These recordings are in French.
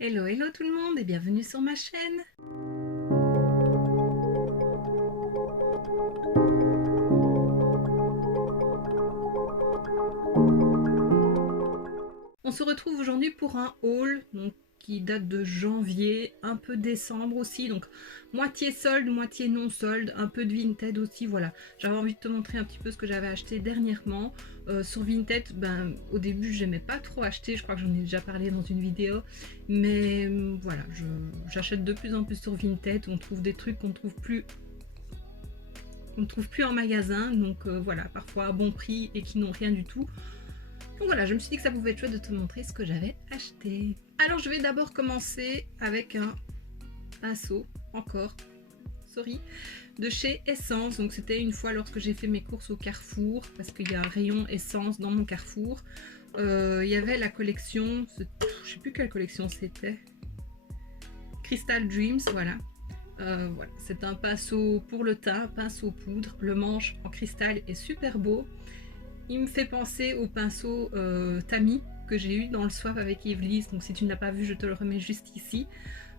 Hello, hello tout le monde et bienvenue sur ma chaîne. On se retrouve aujourd'hui pour un haul qui date de janvier, un peu décembre aussi, donc moitié solde, moitié non solde, un peu de Vinted aussi, voilà. J'avais envie de te montrer un petit peu ce que j'avais acheté dernièrement. Sur Vinted, au début j'aimais pas trop acheter, je crois que j'en ai déjà parlé dans une vidéo, mais voilà, j'achète de plus en plus sur Vinted, on trouve des trucs qu'on ne trouve plus en magasin, donc voilà, parfois à bon prix et qui n'ont rien du tout. Donc voilà, je me suis dit que ça pouvait être chouette de te montrer ce que j'avais acheté. Alors je vais d'abord commencer avec un pinceau, encore, sorry, de chez Essence. Donc c'était une fois lorsque j'ai fait mes courses au Carrefour, parce qu'il y a un rayon Essence dans mon Carrefour. Il y avait la collection, je sais plus quelle collection c'était, Crystal Dreams, voilà. Voilà, c'est un pinceau pour le teint, pinceau poudre. Le manche en cristal est super beau. Il me fait penser au pinceau Tami que j'ai eu dans le swap avec Evelise. Donc si tu ne l'as pas vu, je te le remets juste ici.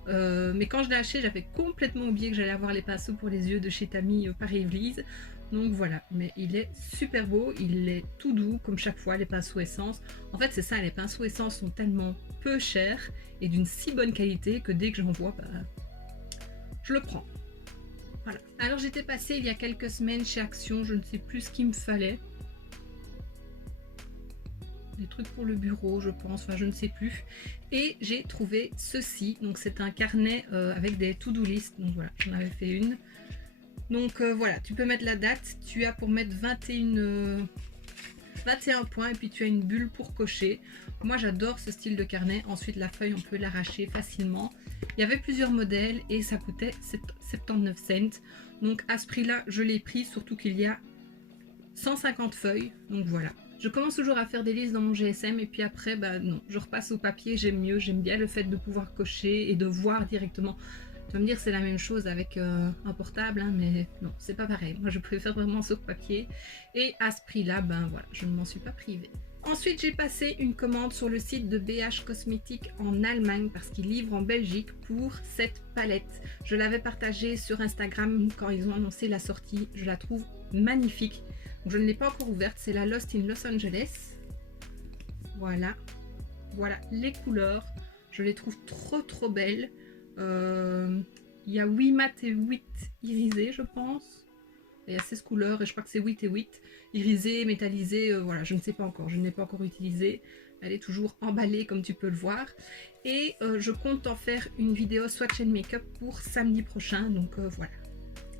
Mais quand je l'ai acheté, j'avais complètement oublié que j'allais avoir les pinceaux pour les yeux de chez Tami par Evelise. Donc voilà, mais il est super beau, il est tout doux comme chaque fois les pinceaux essence. En fait c'est ça, les pinceaux essence sont tellement peu chers et d'une si bonne qualité que dès que j'en vois, je le prends. Voilà. Alors j'étais passée il y a quelques semaines chez Action, je ne sais plus ce qu'il me fallait. Des trucs pour le bureau je pense, enfin je ne sais plus, et j'ai trouvé ceci. Donc c'est un carnet avec des to-do list, donc voilà, j'en avais fait une. Donc voilà, tu peux mettre la date, tu as pour mettre 21 points et puis tu as une bulle pour cocher. Moi j'adore ce style de carnet. Ensuite la feuille on peut l'arracher facilement. Il y avait plusieurs modèles et ça coûtait 79 cents, donc à ce prix là je l'ai pris, surtout qu'il y a 150 feuilles, donc voilà. Je commence toujours à faire des listes dans mon GSM et puis après, non, je repasse au papier, j'aime mieux, j'aime bien le fait de pouvoir cocher et de voir directement. Tu vas me dire c'est la même chose avec un portable, hein, mais non, c'est pas pareil. Moi je préfère vraiment sur papier et à ce prix-là, voilà, je ne m'en suis pas privée. Ensuite, j'ai passé une commande sur le site de BH Cosmétiques en Allemagne parce qu'ils livrent en Belgique pour cette palette. Je l'avais partagée sur Instagram quand ils ont annoncé la sortie. Je la trouve magnifique. Donc, je ne l'ai pas encore ouverte. C'est la Lost in Los Angeles. Voilà. Voilà les couleurs. Je les trouve trop belles. Il y a 8 mat et 8 irisés, je pense. Il y a 16 couleurs et je crois que c'est 8 et 8. Irisé, métallisé, voilà, je ne sais pas encore. Je ne l'ai pas encore utilisée. Elle est toujours emballée comme tu peux le voir. Et je compte en faire une vidéo swatch and make-up pour samedi prochain. Donc voilà.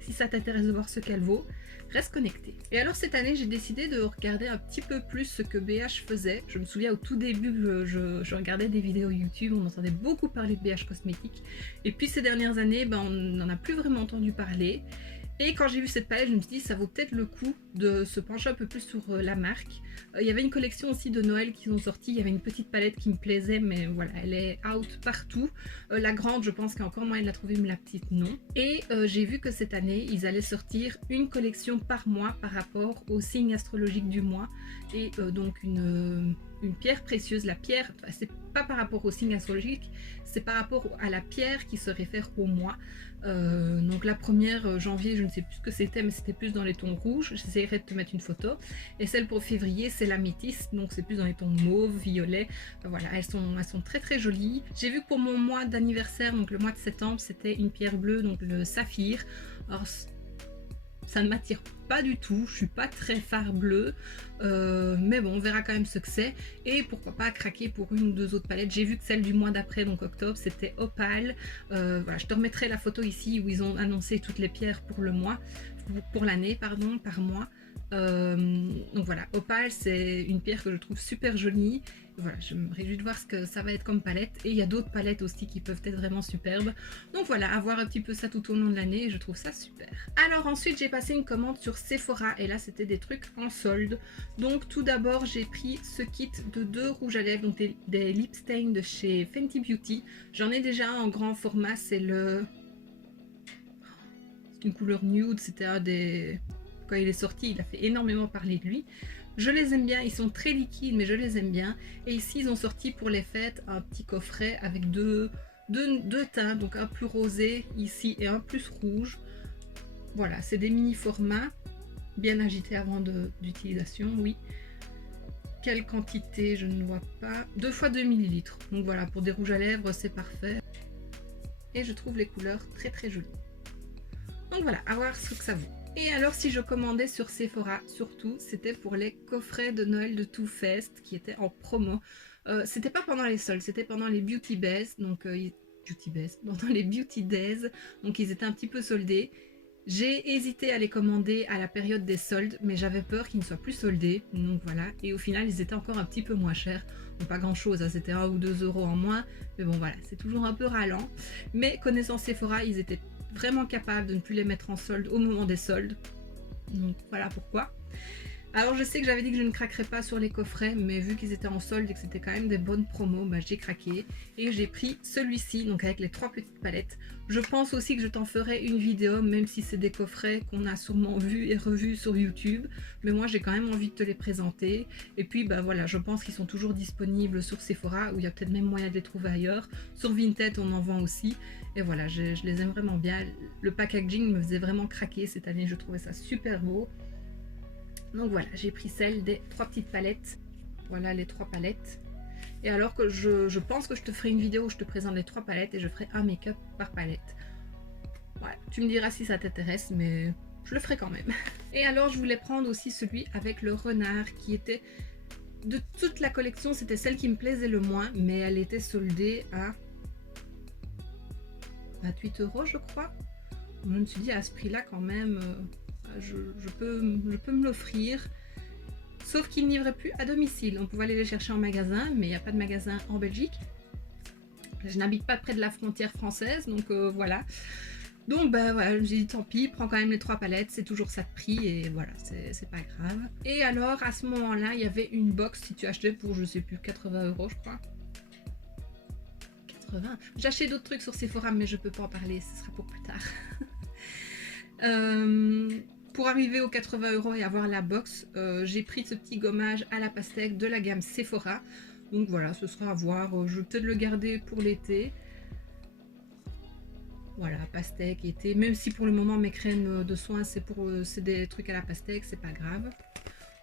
Si ça t'intéresse de voir ce qu'elle vaut, reste connecté. Et alors cette année, j'ai décidé de regarder un petit peu plus ce que BH faisait. Je me souviens au tout début, je regardais des vidéos YouTube, on entendait beaucoup parler de BH Cosmétiques. Et puis ces dernières années, on n'en a plus vraiment entendu parler. Et quand j'ai vu cette palette, je me suis dit ça vaut peut-être le coup de se pencher un peu plus sur la marque. Il y avait une collection aussi de Noël qu'ils ont sorti, il y avait une petite palette qui me plaisait, mais voilà, elle est out partout. La grande, je pense qu'il y a encore moyen de la trouver, mais la petite, non. Et j'ai vu que cette année, ils allaient sortir une collection par mois par rapport au signe astrologique du mois. Et donc une pierre précieuse, la pierre, c'est pas par rapport au signe astrologique, c'est par rapport à la pierre qui se réfère au mois. Donc la première janvier, je ne sais plus ce que c'était, mais c'était plus dans les tons rouges. J'essaierai de te mettre une photo. Et celle pour février, c'est l'améthyste, donc c'est plus dans les tons mauve, violet. Voilà, elles sont très jolies. J'ai vu que pour mon mois d'anniversaire, donc le mois de septembre, c'était une pierre bleue, donc le saphir. Alors ça ne m'attire pas du tout, je suis pas très phare bleu, mais bon, on verra quand même ce que c'est. Et pourquoi pas craquer pour une ou deux autres palettes. J'ai vu que celle du mois d'après, donc octobre, c'était Opale. Voilà, je te remettrai la photo ici où ils ont annoncé toutes les pierres pour le mois, pour l'année, pardon, par mois. Donc voilà, Opale, c'est une pierre que je trouve super jolie. Voilà, je me réjouis de voir ce que ça va être comme palette. Et il y a d'autres palettes aussi qui peuvent être vraiment superbes. Donc voilà, à voir un petit peu ça tout au long de l'année, je trouve ça super. Alors ensuite, j'ai passé une commande sur Sephora et là, c'était des trucs en solde. Donc tout d'abord, j'ai pris ce kit de 2 rouges à lèvres, donc des lip stains de chez Fenty Beauty. J'en ai déjà un en grand format, c'est une couleur nude, c'était un des... Quand il est sorti, il a fait énormément parler de lui. Je les aime bien, ils sont très liquides mais je les aime bien. Et ici ils ont sorti pour les fêtes un petit coffret avec deux teintes, donc un plus rosé ici et un plus rouge. Voilà, c'est des mini formats, bien agités avant d'utilisation, oui. Quelle quantité, je ne vois pas. 2 fois 2 ml. Donc voilà, pour des rouges à lèvres, c'est parfait. Et je trouve les couleurs très très jolies. Donc voilà, à voir ce que ça vaut. Et alors si je commandais sur Sephora, surtout, c'était pour les coffrets de Noël de Too Faced qui étaient en promo. C'était pas pendant les soldes, c'était pendant les Beauty Days, donc pendant les Beauty Days, donc ils étaient un petit peu soldés. J'ai hésité à les commander à la période des soldes, mais j'avais peur qu'ils ne soient plus soldés, donc voilà. Et au final, ils étaient encore un petit peu moins chers. Bon, pas grand chose, hein, c'était 1 ou 2 euros en moins, mais bon voilà, c'est toujours un peu ralent. Mais connaissant Sephora, ils étaient vraiment capables de ne plus les mettre en solde au moment des soldes. Donc voilà pourquoi. Alors je sais que j'avais dit que je ne craquerais pas sur les coffrets, mais vu qu'ils étaient en solde et que c'était quand même des bonnes promos, bah, j'ai craqué. Et j'ai pris celui-ci, donc avec les 3 petites palettes. Je pense aussi que je t'en ferai une vidéo, même si c'est des coffrets qu'on a sûrement vus et revus sur YouTube. Mais moi j'ai quand même envie de te les présenter. Et puis bah voilà, je pense qu'ils sont toujours disponibles sur Sephora, où il y a peut-être même moyen de les trouver ailleurs. Sur Vinted on en vend aussi. Et voilà, je les aime vraiment bien. Le packaging me faisait vraiment craquer cette année, je trouvais ça super beau. Donc voilà, j'ai pris celle des 3 petites palettes. Voilà les 3 palettes. Et alors que je pense que je te ferai une vidéo où je te présente les 3 palettes et je ferai un make-up par palette. Ouais, tu me diras si ça t'intéresse, mais je le ferai quand même. Et alors je voulais prendre aussi celui avec le renard qui était... De toute la collection, c'était celle qui me plaisait le moins, mais elle était soldée à 28 € je crois. Je me suis dit à ce prix-là quand même... je peux me l'offrir, sauf qu'il n'y aurait plus à domicile. On pouvait aller les chercher en magasin, mais il n'y a pas de magasin en Belgique. Je n'habite pas près de la frontière française, donc voilà. Donc bah voilà, j'ai dit tant pis, prends quand même les 3 palettes, c'est toujours ça de prix et voilà, c'est pas grave. Et alors à ce moment-là, il y avait une box si tu achetais pour je sais plus 80 € je crois. 80. J'ai acheté d'autres trucs sur Sephora, mais je peux pas en parler, ce sera pour plus tard. Pour arriver aux 80 € et avoir la box, j'ai pris ce petit gommage à la pastèque de la gamme Sephora. Donc voilà, ce sera à voir. Je vais peut-être le garder pour l'été. Voilà, pastèque, été. Même si pour le moment mes crèmes de soins c'est des trucs à la pastèque, c'est pas grave.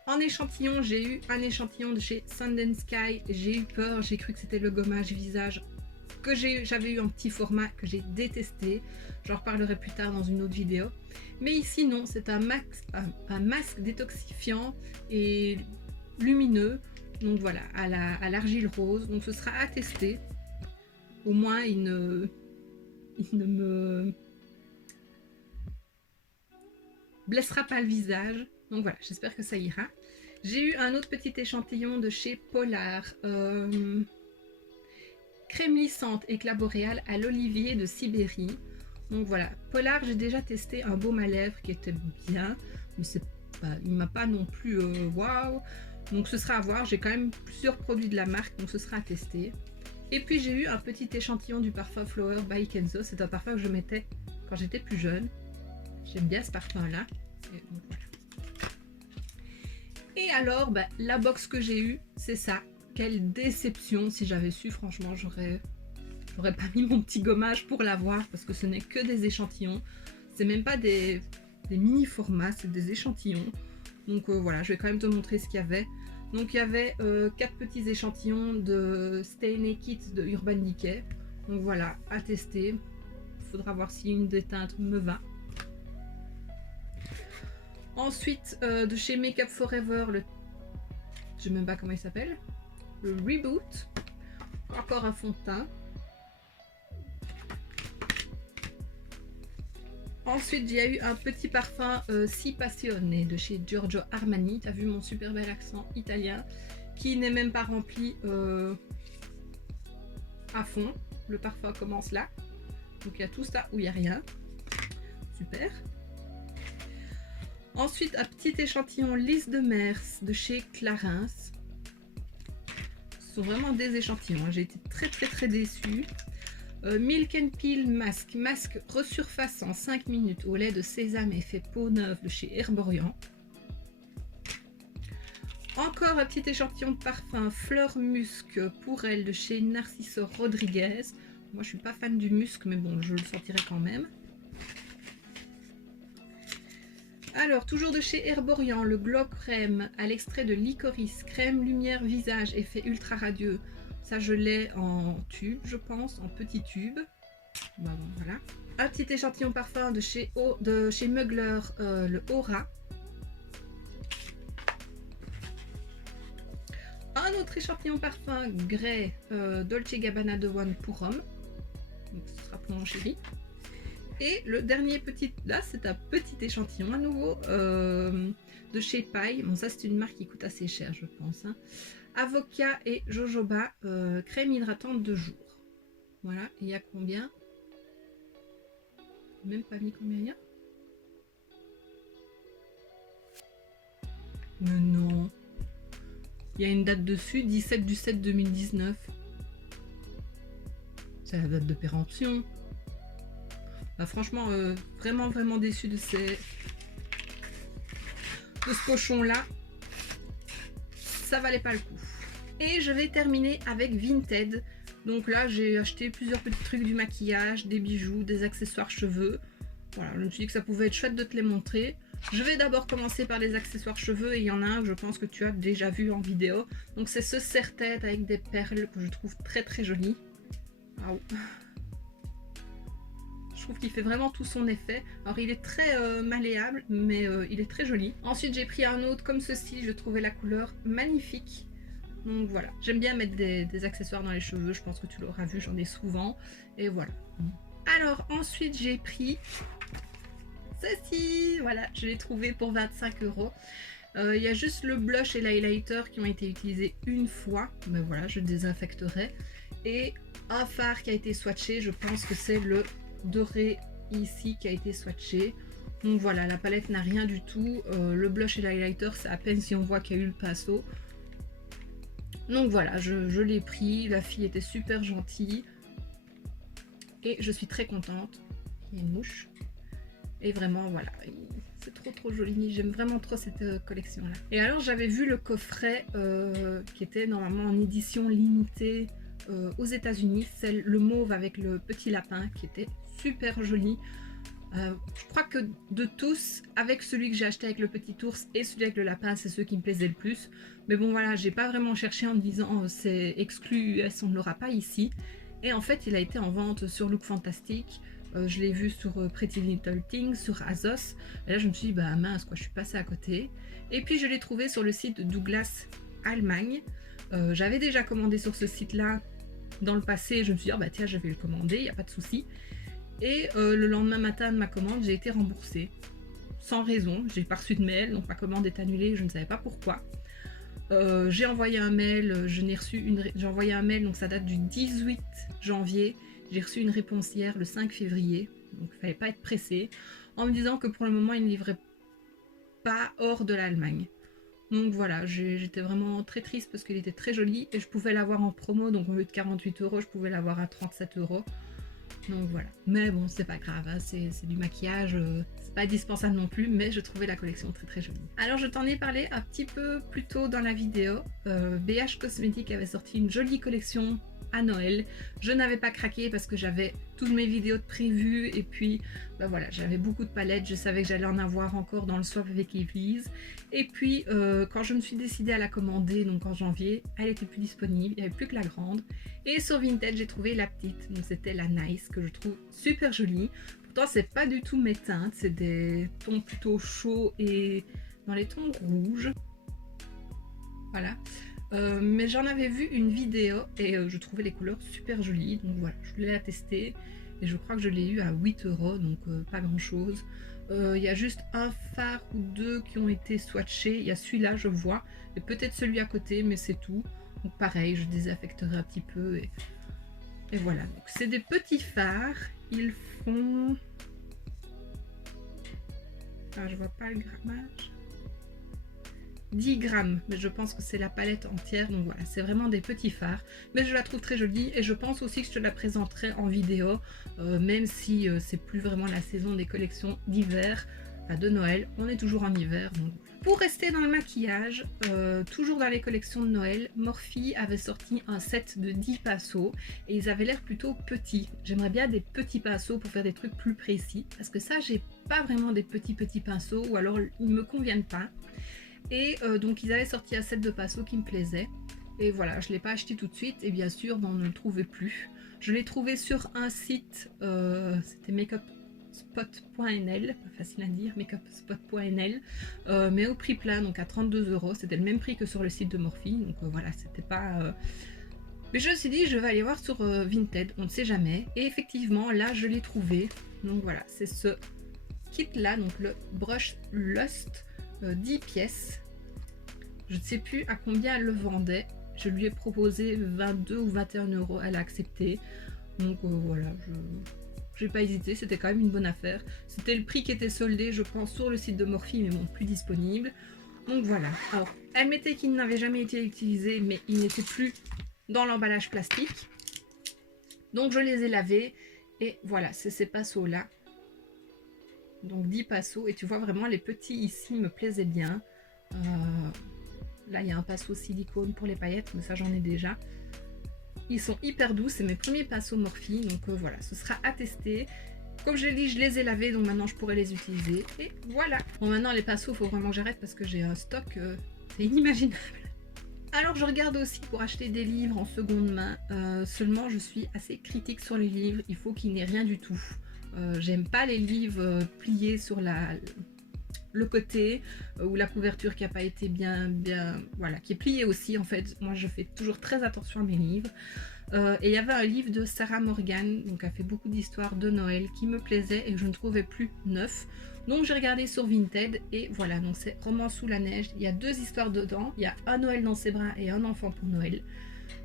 En échantillon, j'ai eu un échantillon de chez Sand & Sky. J'ai eu peur, j'ai cru que c'était le gommage visage que j'avais eu en petit format que j'ai détesté. J'en reparlerai plus tard dans une autre vidéo. Mais ici non, c'est un masque détoxifiant et lumineux. Donc voilà, à l'argile rose. Donc ce sera à tester. Au moins il ne me blessera pas le visage. Donc voilà, j'espère que ça ira. J'ai eu un autre petit échantillon de chez Polar. Crème lissante éclat boréal à l'olivier de Sibérie. Donc voilà, Polar, j'ai déjà testé un baume à lèvres qui était bien, mais il m'a pas non plus waouh. Donc ce sera à voir, j'ai quand même plusieurs produits de la marque, donc ce sera à tester. Et puis j'ai eu un petit échantillon du parfum Flower by Kenzo. C'est un parfum que je mettais quand j'étais plus jeune. J'aime bien ce parfum là. Et alors, bah, la box que j'ai eue, c'est ça. Quelle déception, si j'avais su, franchement, j'aurais pas mis mon petit gommage pour l'avoir parce que ce n'est que des échantillons. C'est même pas des mini formats, c'est des échantillons. Donc voilà, je vais quand même te montrer ce qu'il y avait. Donc il y avait 4 petits échantillons de Stay Naked de Urban Decay. Donc voilà, à tester. Il faudra voir si une des teintes me va. Ensuite, de chez Makeup Forever, je sais même pas comment il s'appelle. Le Reboot, encore un fond de teint. Ensuite, il y a eu un petit parfum Si Passionné de chez Giorgio Armani. Tu as vu mon super bel accent italien qui n'est même pas rempli à fond. Le parfum commence là. Donc il y a tout ça où il n'y a rien. Super. Ensuite, un petit échantillon Lys de Mers de chez Clarins. Ce sont vraiment des échantillons, j'ai été très déçue. Milk and Peel masque resurfaçant 5 minutes au lait de sésame effet peau neuve de chez Herborian. Encore un petit échantillon de parfum Fleur Musc pour elle de chez Narciso Rodriguez. Moi je suis pas fan du musc mais bon je le sentirai quand même. Alors toujours de chez Herborian, le Glow Crème à l'extrait de licorice, crème lumière visage effet ultra radieux. Ça je l'ai en tube je pense, en petit tube. Bon, voilà. Un petit échantillon parfum de chez Mugler, le Aura. Un autre échantillon parfum Grey Dolce Gabbana de One pour homme. Donc ce sera pour mon chéri. Et le dernier petit, là c'est un petit échantillon à nouveau de chez Paille. Bon ça c'est une marque qui coûte assez cher je pense. Hein. Avocat et jojoba crème hydratante de jour. Voilà, il y a combien? Même pas mis combien il y a? Mais non. Il y a une date dessus, 17/7/2019. C'est la date de péremption. Bah, franchement, vraiment déçu de ce pochon là. Ça valait pas le coup. Et je vais terminer avec Vinted. Donc là, j'ai acheté plusieurs petits trucs du maquillage, des bijoux, des accessoires cheveux. Voilà, je me suis dit que ça pouvait être chouette de te les montrer. Je vais d'abord commencer par les accessoires cheveux et il y en a un que je pense que tu as déjà vu en vidéo. Donc c'est ce serre-tête avec des perles que je trouve très joli. Waouh. Je trouve qu'il fait vraiment tout son effet. Alors il est très malléable mais il est très joli. Ensuite j'ai pris un autre comme ceci, je trouvais la couleur magnifique. Donc voilà, j'aime bien mettre des accessoires dans les cheveux, je pense que tu l'auras vu, j'en ai souvent. Et voilà. Alors ensuite j'ai pris ceci, voilà, je l'ai trouvé pour 25 €. Il y a juste le blush et l'highlighter qui ont été utilisés une fois, mais voilà, je désinfecterai. Et un fard qui a été swatché, je pense que c'est le doré ici qui a été swatché. Donc voilà, la palette n'a rien du tout. Le blush et l'highlighter, c'est à peine si on voit qu'il y a eu le pinceau. Donc voilà, je l'ai pris, la fille était super gentille. Et je suis très contente. Il y a une mouche. Et vraiment, voilà, c'est trop joli. J'aime vraiment trop cette collection-là. Et alors, j'avais vu le coffret qui était normalement en édition limitée aux États-Unis. C'est le mauve avec le petit lapin qui était super joli. Je crois que de tous, avec celui que j'ai acheté avec le petit ours et celui avec le lapin, c'est ceux qui me plaisaient le plus. Mais bon, voilà, j'ai pas vraiment cherché en me disant c'est exclu US, on ne l'aura pas ici. Et en fait, il a été en vente sur Look Fantastic. Je l'ai vu sur Pretty Little Things, sur Azos. Et là, je me suis dit, bah mince, quoi, je suis passée à côté. Et puis, je l'ai trouvé sur le site de Douglas Allemagne. J'avais déjà commandé sur ce site-là dans le passé. Je me suis dit, oh, bah tiens, je vais le commander, il n'y a pas de souci. Et le lendemain matin de ma commande, j'ai été remboursée. Sans raison, j'ai pas reçu de mail, donc ma commande est annulée, je ne savais pas pourquoi. J'ai envoyé un mail, j'ai envoyé un mail, donc ça date du 18 janvier. J'ai reçu une réponse hier, le 5 février, donc il ne fallait pas être pressé, en me disant que pour le moment, il ne livrait pas hors de l'Allemagne. Donc voilà, j'étais vraiment très triste parce qu'il était très joli et je pouvais l'avoir en promo, donc au lieu de 48 €, je pouvais l'avoir à 37 €. Donc voilà, mais bon, c'est pas grave, hein, c'est du maquillage, c'est pas indispensable non plus, mais je trouvais la collection très jolie. Alors je t'en ai parlé un petit peu plus tôt dans la vidéo, BH Cosmetics avait sorti une jolie collection à Noël. Je n'avais pas craqué parce que j'avais toutes mes vidéos de prévues et puis bah voilà, j'avais beaucoup de palettes, je savais que j'allais en avoir encore dans le swap avec Evely's. Et puis quand je me suis décidée à la commander, donc en janvier, elle était plus disponible, il n'y avait plus que la grande. Et sur Vinted, j'ai trouvé la petite, donc c'était la Nice, que je trouve super jolie. Pourtant, c'est pas du tout mes teintes, c'est des tons plutôt chauds et dans les tons rouges. Voilà. Mais j'en avais vu une vidéo et je trouvais les couleurs super jolies, donc voilà, je voulais la tester et je crois que je l'ai eu à 8 €, donc pas grand chose. Il y a juste un fard ou deux qui ont été swatchés, il y a celui-là je vois, et peut-être celui à côté, mais c'est tout. Donc pareil, je désaffecterai un petit peu et voilà. Donc c'est des petits fards, ils font... Ah, je vois pas le grammage. 10 grammes, mais je pense que c'est la palette entière, donc voilà, c'est vraiment des petits fards, mais je la trouve très jolie et je pense aussi que je te la présenterai en vidéo, même si c'est plus vraiment la saison des collections d'hiver. enfin de Noël. On est toujours en hiver. Donc. Pour rester dans le maquillage, toujours dans les collections de Noël, Morphe avait sorti un set de 10 pinceaux et ils avaient l'air plutôt petits. J'aimerais bien des petits pinceaux pour faire des trucs plus précis parce que ça, j'ai pas vraiment des petits pinceaux ou alors ils me conviennent pas. Et donc ils avaient sorti un set de pinceaux qui me plaisait. Et voilà, je ne l'ai pas acheté tout de suite et bien sûr, on ne le trouvait plus. Je l'ai trouvé sur un site, c'était makeupspot.nl, pas facile à dire, makeupspot.nl, mais au prix plein, donc à 32 €. C'était le même prix que sur le site de Morphe, donc voilà, c'était pas... Mais je me suis dit, je vais aller voir sur Vinted, on ne sait jamais. Et effectivement, là, je l'ai trouvé. Donc voilà, c'est ce kit-là, donc le Brush Lust 10 pièces. Je ne sais plus à combien elle le vendait. Je lui ai proposé 22 ou 21 €, elle a accepté. Donc voilà, je n'ai pas hésité, c'était quand même une bonne affaire. C'était le prix qui était soldé, je pense, sur le site de Morphe, mais bon, plus disponible. Donc voilà. Alors, elle mettait qu'il n'avait jamais été utilisé, mais il n'était plus dans l'emballage plastique. Donc je les ai lavés. Et voilà, c'est ces pinceaux-là. Donc 10 pinceaux. Et tu vois vraiment, les petits ici me plaisaient bien. Là, il y a un pinceau silicone pour les paillettes, mais ça, j'en ai déjà. Ils sont hyper doux, c'est mes premiers pinceaux Morphe, donc voilà, ce sera à tester. Comme je l'ai dit, je les ai lavés, donc maintenant je pourrais les utiliser. Et voilà. Bon, maintenant les pinceaux, il faut vraiment que j'arrête parce que j'ai un stock, c'est inimaginable. Alors je regarde aussi pour acheter des livres en seconde main. Seulement, je suis assez critique sur les livres. Il faut qu'il n'y ait rien du tout. J'aime pas les livres pliés sur le côté ou la couverture qui n'a pas été bien, voilà, qui est pliée aussi. En fait, moi je fais toujours très attention à mes livres. Et il y avait un livre de Sarah Morgan, donc elle fait beaucoup d'histoires de Noël, qui me plaisait et que je ne trouvais plus neuf. Donc j'ai regardé sur Vinted et voilà, donc c'est Roman sous la neige. Il y a 2 histoires dedans. Il y a un Noël dans ses bras et un enfant pour Noël.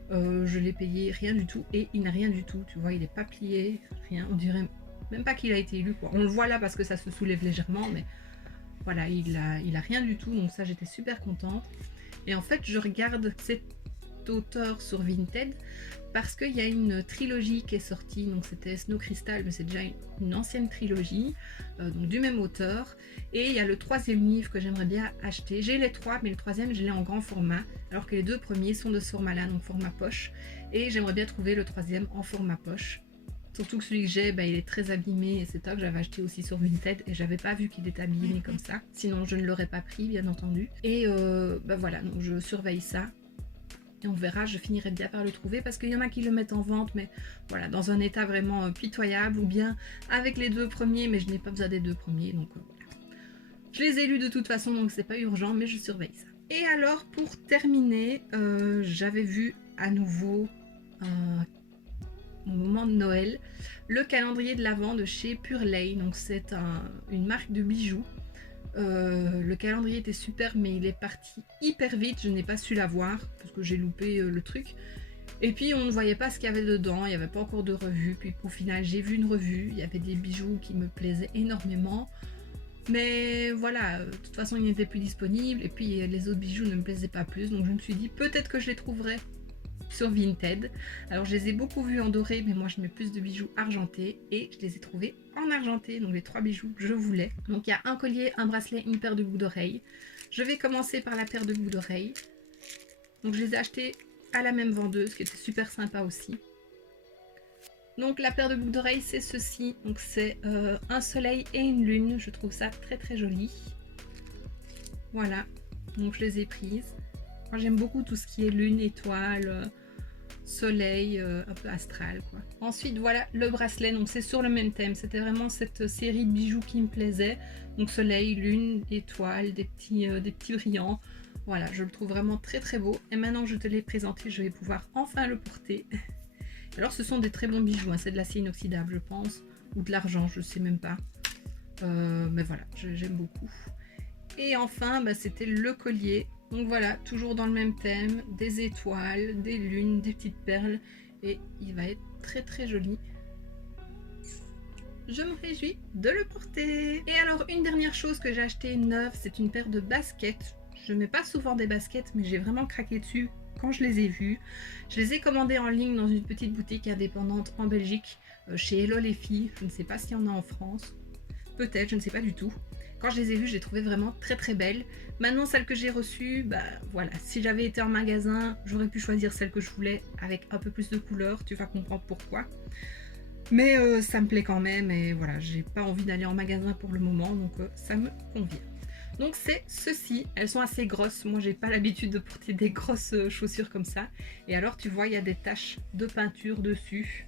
Je l'ai payé rien du tout et il n'a rien du tout. Tu vois, il n'est pas plié, rien. On dirait même pas qu'il a été lu, quoi. On le voit là parce que ça se soulève légèrement, mais voilà, il a rien du tout. Donc ça, j'étais super contente. Et en fait, je regarde cet auteur sur Vinted parce qu'il y a une trilogie qui est sortie, donc c'était Snow Crystal, mais c'est déjà une ancienne trilogie, donc du même auteur, et il y a le 3e livre que j'aimerais bien acheter. J'ai les 3, mais le 3e je l'ai en grand format, alors que les 2 premiers sont de ce format là, donc format poche, et j'aimerais bien trouver le 3e en format poche. Surtout que celui que j'ai, il est très abîmé, et c'est ça que j'avais acheté aussi sur Vinted, et j'avais pas vu qu'il était abîmé comme ça, sinon je ne l'aurais pas pris, bien entendu. Et voilà, donc je surveille ça. Et on verra, je finirai bien par le trouver parce qu'il y en a qui le mettent en vente, mais voilà, dans un état vraiment pitoyable, ou bien avec les 2 premiers, mais je n'ai pas besoin des 2 premiers, donc voilà. Je les ai lus de toute façon, donc c'est pas urgent, mais je surveille ça. Et alors, pour terminer, j'avais vu à nouveau au moment de Noël le calendrier de l'Avent de chez Purley, donc c'est une marque de bijoux. Le calendrier était super, mais il est parti hyper vite. Je n'ai pas su l'avoir parce que j'ai loupé le truc. Et puis on ne voyait pas ce qu'il y avait dedans. Il n'y avait pas encore de revue. Puis au final, j'ai vu une revue. Il y avait des bijoux qui me plaisaient énormément. Mais voilà, de toute façon, ils n'étaient plus disponibles. Et puis les autres bijoux ne me plaisaient pas plus. Donc je me suis dit peut-être que je les trouverai sur Vinted. Alors je les ai beaucoup vus en doré, mais moi je mets plus de bijoux argentés et je les ai trouvés en argenté, donc les 3 bijoux que je voulais. Donc il y a un collier, un bracelet, une paire de boucles d'oreilles. Je vais commencer par la paire de boucles d'oreilles. Donc je les ai achetés à la même vendeuse, qui était super sympa aussi. Donc la paire de boucles d'oreilles, c'est ceci. Donc c'est un soleil et une lune. Je trouve ça très très joli. Voilà, donc je les ai prises. Moi j'aime beaucoup tout ce qui est lune, étoile, soleil, un peu astral quoi. Ensuite voilà le bracelet, donc c'est sur le même thème. C'était vraiment cette série de bijoux qui me plaisait. Donc soleil, lune, étoile, des petits brillants. Voilà, je le trouve vraiment très très beau. Et maintenant que je te l'ai présenté, je vais pouvoir enfin le porter. Alors ce sont des très bons bijoux, hein. C'est de l'acier inoxydable je pense. Ou de l'argent, je sais même pas. Mais voilà, j'aime beaucoup. Et enfin, c'était le collier. Donc voilà, toujours dans le même thème, des étoiles, des lunes, des petites perles. Et il va être très très joli. Je me réjouis de le porter. Et alors, une dernière chose que j'ai acheté neuve, c'est une paire de baskets. Je ne mets pas souvent des baskets, mais j'ai vraiment craqué dessus quand je les ai vues. Je les ai commandées en ligne dans une petite boutique indépendante en Belgique, chez Hello les filles. Je ne sais pas s'il y en a en France. Peut-être, je ne sais pas du tout. Quand je les ai vues, je les trouvais vraiment très belles. Maintenant, celles que j'ai reçues, bah voilà, si j'avais été en magasin, j'aurais pu choisir celle que je voulais avec un peu plus de couleurs, tu vas comprendre pourquoi. Mais ça me plaît quand même et voilà, j'ai pas envie d'aller en magasin pour le moment, donc ça me convient. Donc c'est ceci, elles sont assez grosses, moi j'ai pas l'habitude de porter des grosses chaussures comme ça. Et alors tu vois, il y a des taches de peinture dessus.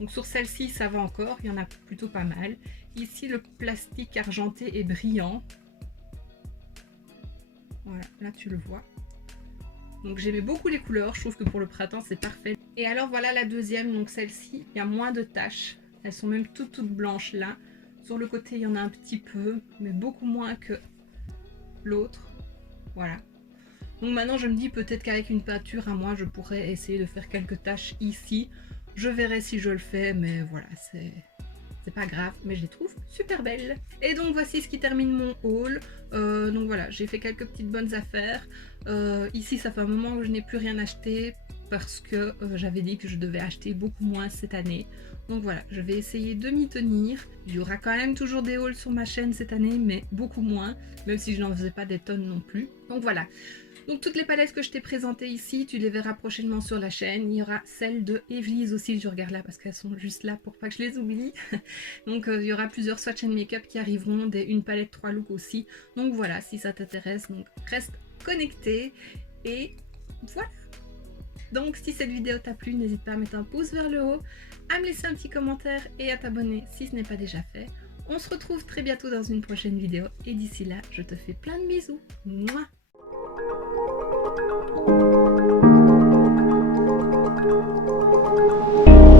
Donc sur celle-ci ça va encore, il y en a plutôt pas mal. Ici le plastique argenté est brillant. Voilà, là tu le vois. Donc j'aimais beaucoup les couleurs, je trouve que pour le printemps c'est parfait. Et alors voilà la deuxième, donc celle-ci, il y a moins de taches. Elles sont même toutes blanches là. Sur le côté il y en a un petit peu, mais beaucoup moins que l'autre. Voilà. Donc maintenant je me dis peut-être qu'avec une peinture à moi je pourrais essayer de faire quelques taches ici. Je verrai si je le fais, mais voilà, c'est pas grave, mais je les trouve super belles. Et donc voici ce qui termine mon haul. Donc voilà, j'ai fait quelques petites bonnes affaires. Ici ça fait un moment que je n'ai plus rien acheté parce que j'avais dit que je devais acheter beaucoup moins cette année. Donc voilà, je vais essayer de m'y tenir. Il y aura quand même toujours des hauls sur ma chaîne cette année, mais beaucoup moins, même si je n'en faisais pas des tonnes non plus. Donc voilà. Donc toutes les palettes que je t'ai présentées ici, tu les verras prochainement sur la chaîne. Il y aura celle de Everlise aussi, je regarde là parce qu'elles sont juste là pour pas que je les oublie. Donc il y aura plusieurs Swatch and Makeup qui arriveront, une palette 3 looks aussi. Donc voilà, si ça t'intéresse, donc reste connecté. Et voilà. Donc si cette vidéo t'a plu, n'hésite pas à mettre un pouce vers le haut, à me laisser un petit commentaire et à t'abonner si ce n'est pas déjà fait. On se retrouve très bientôt dans une prochaine vidéo et d'ici là, je te fais plein de bisous. Mouah. Thank you.